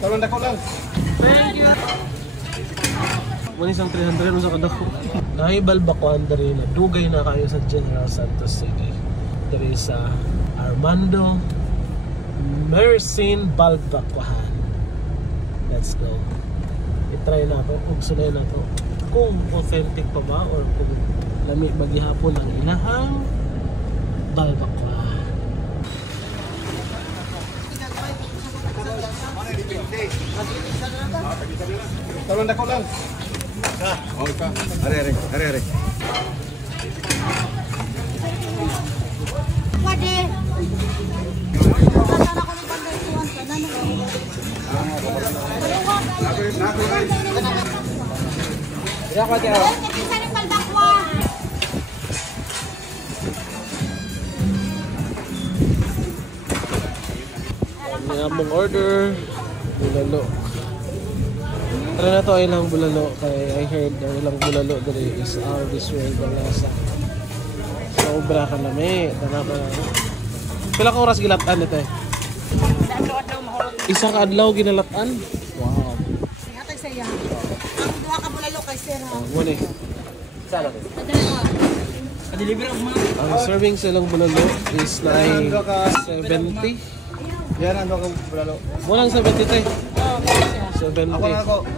Talon dako lang. Thank you. Muna isang 300 sa kadako. Naibal bakuan dari na dugay na kayo sa General Santos City. Dari sa Armando Mersin Balbakuhan. Let's go. I-try na to, kung sunay na to. Kung authentic pa ba or kung lami maghihapon ang ilahang Balbakuhan. Talon dako lang. Okay ka. Are. Pwede. May among order bulalo. Tara na to ilang bulalo kay I heard ang ilang bulalo diri is out this way ng lasa. Sobra ka na may tanapa na. Pila ka oras gilatan nito eh? Isa ka adlaw ginalatan? Wow. Ingatay sa iya. Ang duha ka bulalo kay sir ha. Muna eh. Saan natin? Deliver ako mga. Ang serving sa ilang bulalo is na 70. Yan ang dako bulalo. Mulang 70 tayo. Oh, siya. 70. Ako na ako.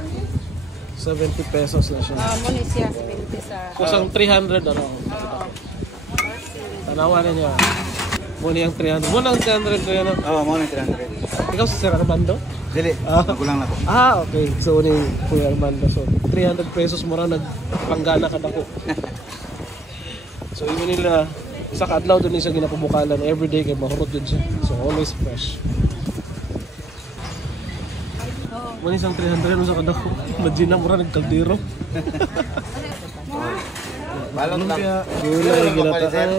70 pesos na siya. Muna siya 70 sa. So, isang 300 ano. Tanawan na niya. Muna yung 300. Muna ang 300 kaya na. Oo, mo na 300. Ikaw si Sir Armando? Dili. Kulang na ko. Okay. So, ni Kuya Armando. So, 300 pesos mo rin nagpanggana ka na ko. So, yun nila. Isa ka adlaw doon siya ginapabukalan. Everyday kay mahurot din siya. So, always fresh. Muna isang 300 ano sa kadako. Magina mo rin nagkaldero. Balot lang. Gulay, ginataan.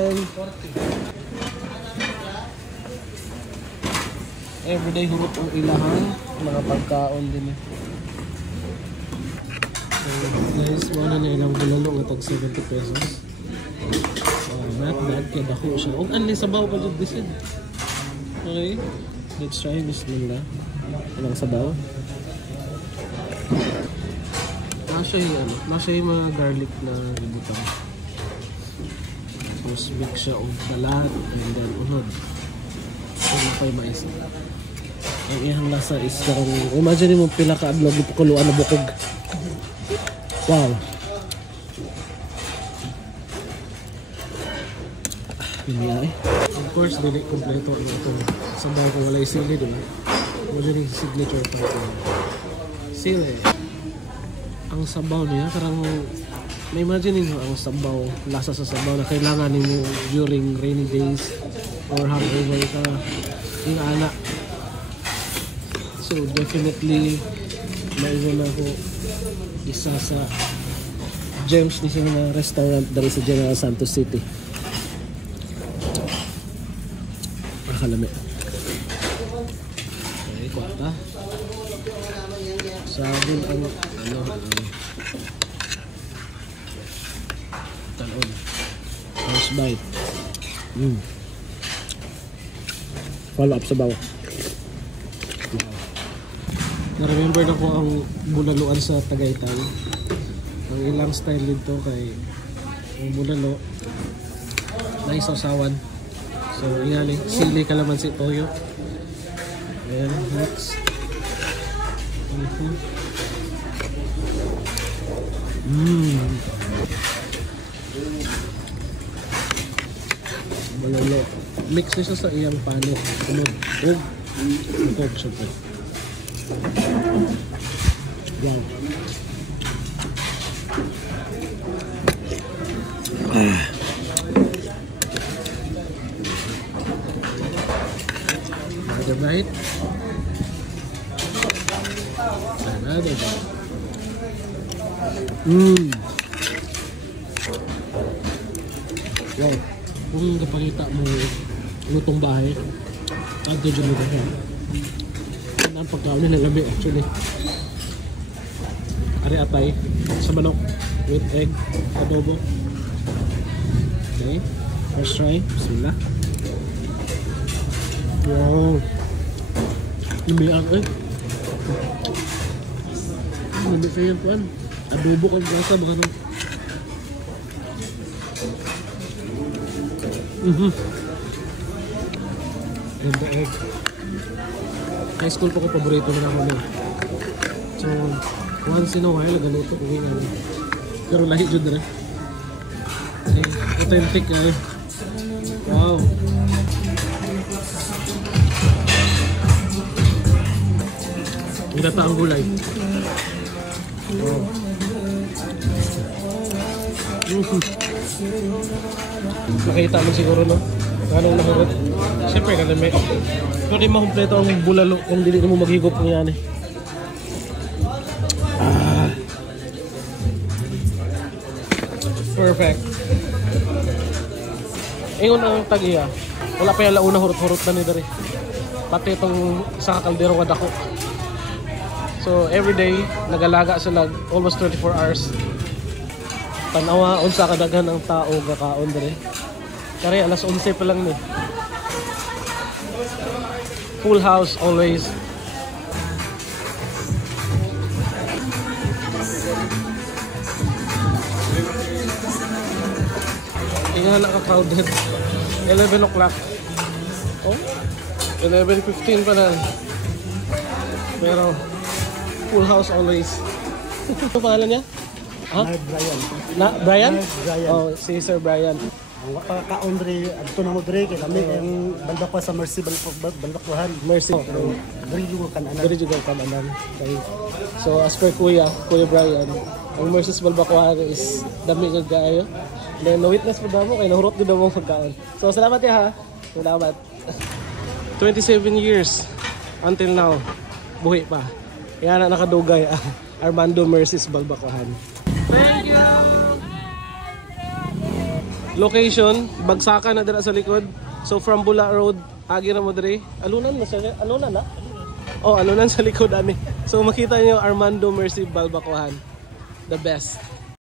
Everyday hurot ang ilahang mga pagkaon din eh. So guys, muna na ilang bulalo nga tag 70 pesos. Not bad, kaya dako siya. Huwag anli sabaw pa dyan disin. Okay, let's try this nila. Ilang sabaw. Nasa yung mga garlic na butang. Tapos big siya o balat and then unod. So napay mais. Ang iyang lasa is karang imagine mo pila ka adlaw gipukuluan na bukog. Wow. Yun eh. Of course, dili kompleto ito. Sabaw kung wala yung sili doon. Wala yung signature pa ito. Sili. Ang sabaw niya, karang may imagine niyo ang sabaw, lasa sa sabaw na kailangan niyo during rainy days or hangover ka. Yung anak. So definitely maiwan ako isa sa gems ni sa mga restaurant dari sa General Santos City. Kalami. Okay, kwarta. Sabon ang talon. House bite. Follow up sa bawah. Na-remember na ko ang bulaluan sa Tagaytay. Ang ilang style dito kay ang bulalo na isaw-sawan. So, yan eh. Sili, kalamansi, toyo. Ayan, mix. Malolo. Mix na siya sa iyang panit. Bukog siya po. Wow. Another bite. Another bite. Wow. Kung kapakita mo lutong bahay, agad dyan mo siya. Ang pagkaon nila labi actually. Ari atay sa manok with egg, adobo. Okay. First try. Bismillah. Wow. Lumiang eh. Hindi siya yung kuhan. Adobo kong gasa, baka nung... And the egg. High school pa ko, paborito na naman yun. So, once in a while, galuto ko nga. Pero lahi dyan na rin. Authentic ay. Wow. Ginata ang gulay. Wow. Nakita mo siguro, no? Anong nahurot? Siyempre, kalame. Pero di makumpleto ang bulalo kung hindi mo maghigop ng yan eh. Perfect. Ingon ang tag-iya. Wala pa yung launa hurot-hurot na ni Dari. Pati itong sa kaldero ka dako. So everyday, nagalaga sila almost 24 hours. Tanawa, unsa kadaghan ang tao gakaon Dari. Kaya alas 11 pa lang ni. Full house always. Nga naka-crowded. 11 o'clock. Oh, 11:15 pa na. Pero full house always. Ano pangalan niya? Huh? Brian. Brian? Brian. Oh, si Sir Brian. Ang ka-Andre, adto na mo dire kay kami ang balbakwa sa Mercy balbakwahan. Mercy. Diri yung kananan. Very juga kananan. Okay. So as per Kuya Brian, ang Mercy's Balbacoa is dami nga kaayo. Then na-witness po damo kay nahurot gid mo pagkaon. So salamat ya ha. Salamat. 27 years until now. Buhi pa. Yan na nakadugay Armando Mercy's Balbacoan. Thank you. Location, Bagsakan na dira sa likod. So from Bula Road, agi na mo diri. Alunan na siya. Alunan na? Oh, alunan sa likod ani. So makita niyo Armando Mercy Balbacoan. The best.